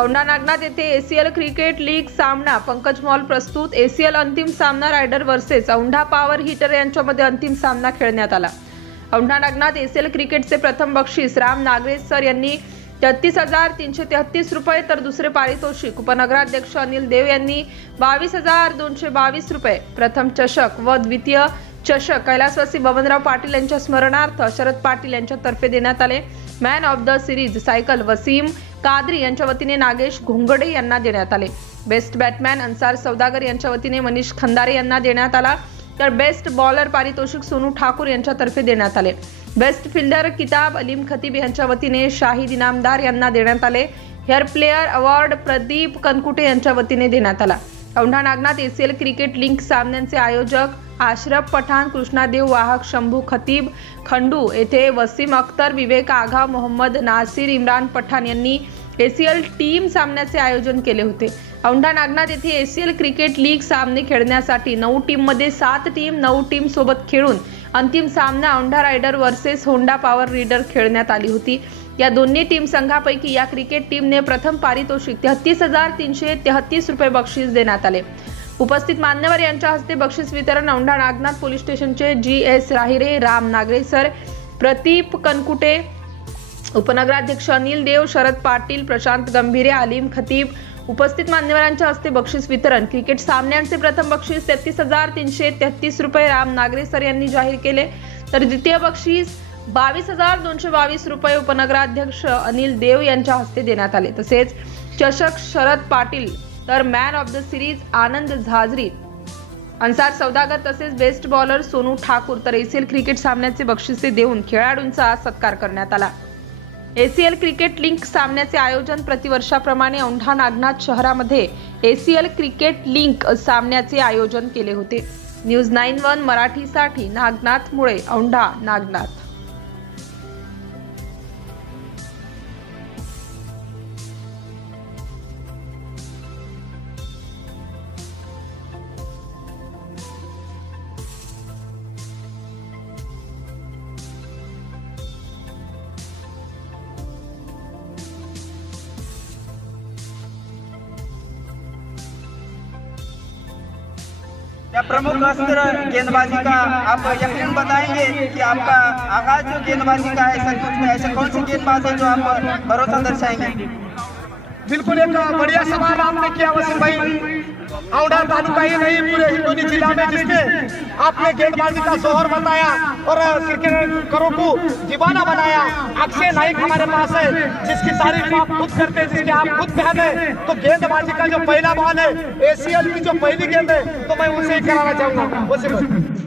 औंढा नागनाथ येथे ACL cricket league सामना Pankaj mall प्रस्तुत। एसीएल अंतिम सामना rider versus Aundha power hitter यांच्यामध्ये अंतिम सामना खेळण्यात आला। औंढा नागनाथ एसीएल क्रिकेटचे प्रथम बक्षीस राम नागरेसर यांनी 33,333 रुपये तर दुसरे पारितोषिक उपनगराध्यक्ष अनिल देव यांनी 22,222 रुपये, प्रथम चषक व द्वितीय चषक कैलासवासी बबनराव पाटील यांच्या स्मरणार्थ शरद पाटील यांच्यातर्फे देण्यात आले। Man of the series cycle Wasim Qadri यांच्या वतीने नागेश घोंगडे यांना देण्यात आले। बेस्ट बॅटमॅन अन्सार सौदागर यांच्या वतीने मनीष खंदारे यांना देण्यात आला, तर बेस्ट बॉलर पारितोषिक सोनू ठाकूर यांच्यातर्फे देण्यात आले। बेस्ट फिल्डर किताब अलीम खतीब यांच्या वतीने शाहिद इनामदार यांना देण्यात आले। हेअर प्लेयर अवॉर्ड प्रदीप कनकुटे यांच्या वतीने देण्यात आला। Aundha Nagnath ACL cricket league सामन्यांचे आयोजक आशरफ पठाण, कृष्णादेव वाहक, शंभू खतीब, खंडू येथे वसीम अख्तर, विवेक आघा, मोहम्मद नासिर, इम्रान पठाण यांनी एसीएल टीम सामन्याचे आयोजन केले होते। औंढा नागनाथ येथे एसीएल क्रिकेट लीग सामने खेळण्यासाठी 9 टीममध्ये 7 टीम 9 टीम सोबत खेळून अंतिम सामना Aundha rider versus Honda power reader खेळण्यात आली होती। या दोन्ही टीम संघापैकी या क्रिकेट टीमने प्रथम पारितोषिक 33,333 रुपये बक्षीस देण्यात आले। उपस्थित मान्यवर यांच्या हस्ते बक्षीस वितरण औंढा नागनाथ पोलीस स्टेशनचे GS राहिरे, राम नागरेसर, प्रदीप कनकुटे, उपनगराध्यक्ष अनिल देव, शरद पाटील, प्रशांत गंभीरे, अलीम खतीब उपस्थित मान्यवरांच्या हस्ते बक्षीस वितरण। क्रिकेट सामन्यांचे प्रथम बक्षीस 33,333 रुपये राम नागरेसर यांनी जाहीर केले, तर द्वितीय बक्षीस 22,222 रुपये उपनगराध्यक्ष अनिल देव यांच्या हस्ते देण्यात आले। तसेच चषक शरद पाटील, तर मॅन ऑफ द सिरीज आनंद झाजरी, अन्सार सौदागर तसेच बेस्ट बॉलर सोनू ठाकूर तर एसीएल क्रिकेट सामन्याचे बक्षिसे देऊन खेळाडूंचा सत्कार करण्यात आला। एसीएल क्रिकेट लीग सामन्याचे आयोजन प्रतिवर्षाप्रमाणे औंढा नागनाथ शहरामध्ये एसीएल क्रिकेट लीग सामन्याचे आयोजन केले होते। न्यूज 91 मराठीसाठी नागनाथ मुळे, औंढा नागनाथ। क्या प्रमुख अस्त्र गेंदबाजी का आप यकीन बताएंगे कि आपका आगाज जो गेंदबाजी का है सचमुच में ऐसे कौन सी गेंदबाज है जो आप भरोसा दर्शाएंगे? बिल्कुल एक बढ़िया सवाल आपने किया वसीम भाई। औंढा तालुका ही नहीं पूरे हिंदोनी जिला में जिसमें आपने गेंदबाजी का जोहर बताया और क्रिकेटरों को दीवाना बनाया। अक्षय नाइक हमारे पास है जिसकी तारीफ आप खुद करते हैं, जिसके आप खुद कहते हैं। तो गेंदबाजी का जो पहला बॉल है एसीएल की जो पहली गेंद है तो मैं उसे ही कराना चाहूंगा।